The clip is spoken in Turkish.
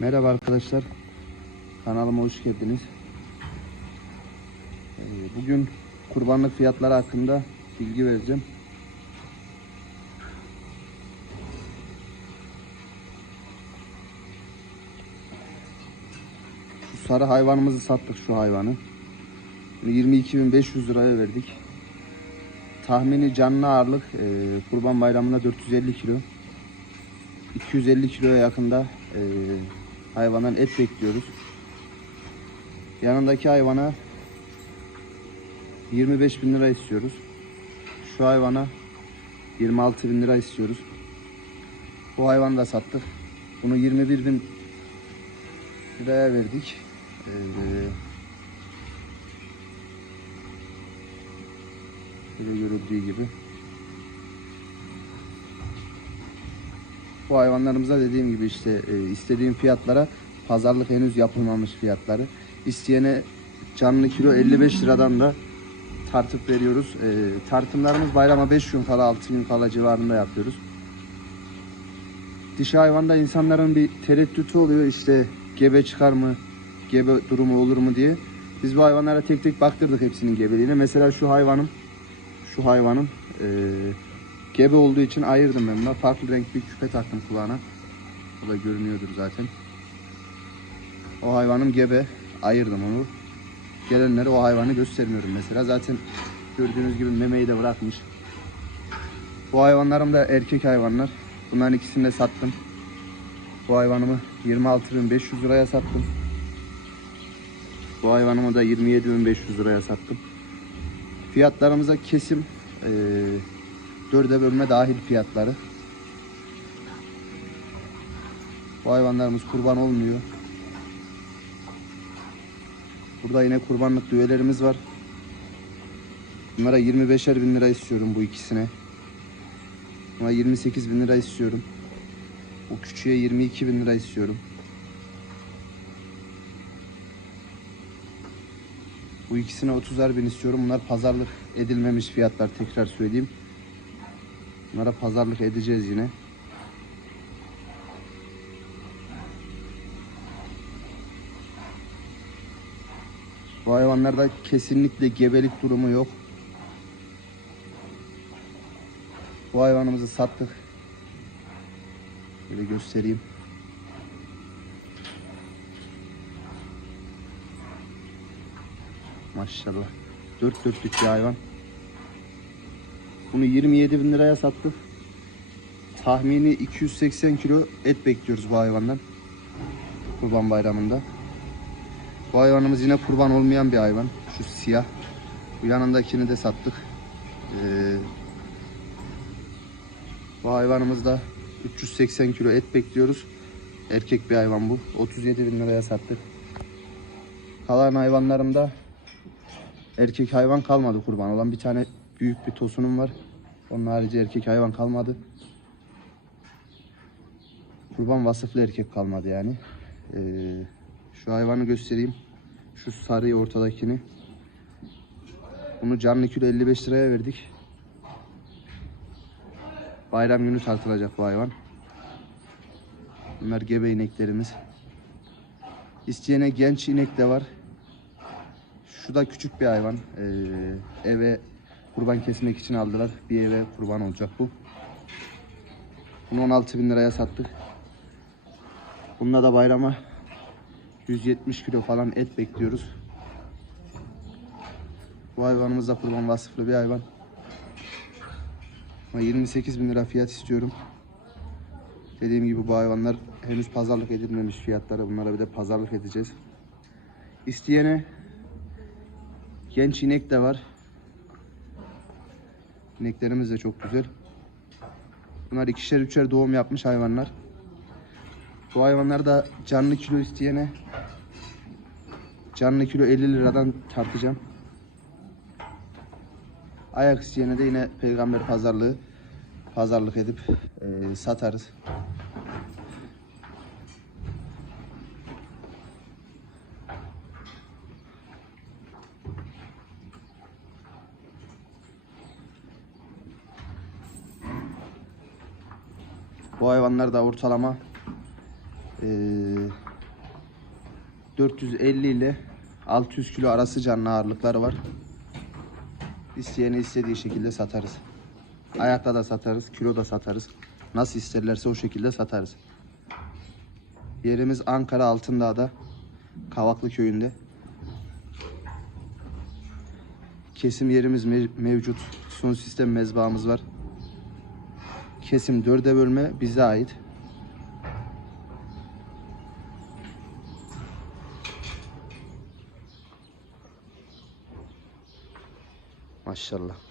Merhaba arkadaşlar. Kanalıma hoş geldiniz. Ee, Bugün kurbanlık fiyatları hakkında bilgi vereceğim. Şu sarı hayvanımızı sattık şu hayvanı. Bunu 22.500 liraya verdik. Tahmini canlı ağırlık e, kurban bayramında 450 kilo. 250 kiloya yakında e, hayvandan et bekliyoruz. Yanındaki hayvana 25 bin lira istiyoruz. Şu hayvana 26 bin lira istiyoruz. Bu hayvanı da sattık. Bunu 21 bin liraya verdik. Ee, böyle görüldüğü gibi. Bu hayvanlarımıza dediğim gibi işte e, istediğim fiyatlara pazarlık henüz yapılmamış fiyatları. İsteyene canlı kilo 55 liradan da tartıp veriyoruz. E, tartımlarımız bayrama 5 gün kala 6 gün kala civarında yapıyoruz. Dişi hayvanda insanların bir tereddütü oluyor işte gebe çıkar mı, gebe durumu olur mu diye. Biz bu hayvanlara tek tek baktırdık hepsinin gebeliğine. Mesela şu hayvanım, şu hayvanım e, Gebe olduğu için ayırdım ben bunu. Farklı renk bir küpe taktım kulağına. O da görünüyordur zaten. O hayvanım gebe. Ayırdım onu. Gelenlere o hayvanı göstermiyorum mesela. Zaten gördüğünüz gibi memeyi de bırakmış. Bu hayvanlarım da erkek hayvanlar. Bunların ikisini de sattım. Bu hayvanımı 26.500 liraya sattım. Bu hayvanımı da 27.500 liraya sattım. Fiyatlarımıza kesim dörde bölme dahil fiyatları. Bu hayvanlarımız kurban olmuyor. Burada yine kurbanlık düvelerimiz var. Bunlara 25'er bin lira istiyorum bu ikisine. Buna 28 bin lira istiyorum. Bu küçüğe 22 bin lira istiyorum. Bu ikisine 30'er bin istiyorum. Bunlar pazarlık edilmemiş fiyatlar tekrar söyleyeyim. Bunlara pazarlık edeceğiz yine. Bu hayvanlarda kesinlikle gebelik durumu yok. Bu hayvanımızı sattık. Böyle göstereyim. Maşallah. Dört dörtlük bir hayvan. Bunu 27 bin liraya sattık. Tahmini 280 kilo et bekliyoruz bu hayvandan. Kurban bayramında. Bu hayvanımız yine kurban olmayan bir hayvan. Şu siyah. Bu yanındakini de sattık. Ee, bu hayvanımızda 380 kilo et bekliyoruz. Erkek bir hayvan bu. 37 bin liraya sattık. Kalan hayvanlarımda erkek hayvan kalmadı kurban olan. Bir tane büyük bir tosunum var. Onun harici erkek hayvan kalmadı. Kurban vasıflı erkek kalmadı yani. Ee, şu hayvanı göstereyim. Şu sarıyı ortadakini. Bunu canlı kilo 55 liraya verdik. Bayram günü tartılacak bu hayvan. Bunlar gebe ineklerimiz. İsteyene genç inek de var. Şu da küçük bir hayvan. Ee, eve kurban kesmek için aldılar. Bir eve kurban olacak bu. Bunu 16 bin liraya sattık. Bununla da bayrama 170 kilo falan et bekliyoruz. Bu hayvanımız da kurban vasıflı bir hayvan. Ama 28 bin lira fiyat istiyorum. Dediğim gibi bu hayvanlar henüz pazarlık edilmemiş fiyatları. Bunlara bir de pazarlık edeceğiz. İsteyene genç inek de var. İneklerimiz de çok güzel. Bunlar ikişer üçer doğum yapmış hayvanlar. Bu hayvanlar da canlı kilo isteyene canlı kilo 50 liradan tartacağım. Ayak isteyene de yine peygamber pazarlığı pazarlık edip eee, satarız. Bu hayvanlar da ortalama eee 450 ile 600 kilo arası canlı ağırlıkları var. İsteyene istediği şekilde satarız. Ayakta da satarız, kilo da satarız. Nasıl isterlerse o şekilde satarız. Yerimiz Ankara Altındağ'da, Kavaklı köyünde. Kesim yerimiz me- mevcut. Son sistem mezbahımız var. Kesim dörde bölme bize ait. Maşallah.